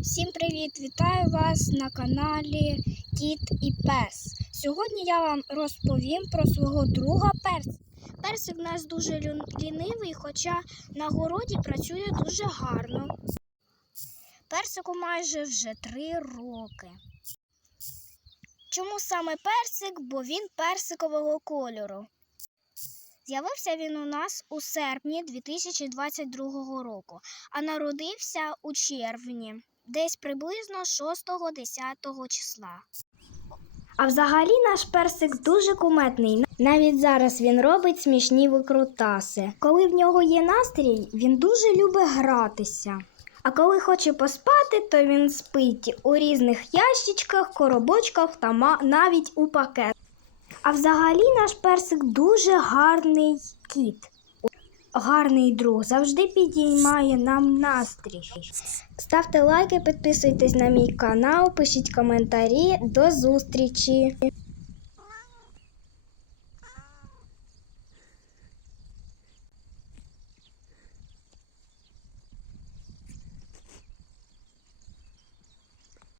Всім привіт! Вітаю вас на каналі Кіт і Пес. Сьогодні я вам розповім про свого друга Персик. Персик у нас дуже лінивий, хоча на городі працює дуже гарно. Персику майже вже три роки. Чому саме персик? Бо він персикового кольору. З'явився він у нас у серпні 2022 року, а народився у червні, десь приблизно 6-10 числа. А взагалі наш персик дуже куметний. Навіть зараз він робить смішні викрутаси. Коли в нього є настрій, він дуже любить гратися. А коли хоче поспати, то він спить у різних ящичках, коробочках та навіть у пакет. А взагалі наш персик дуже гарний кіт. Гарний друг завжди підіймає нам настрій. Ставте лайки, підписуйтесь на мій канал, пишіть коментарі. До зустрічі!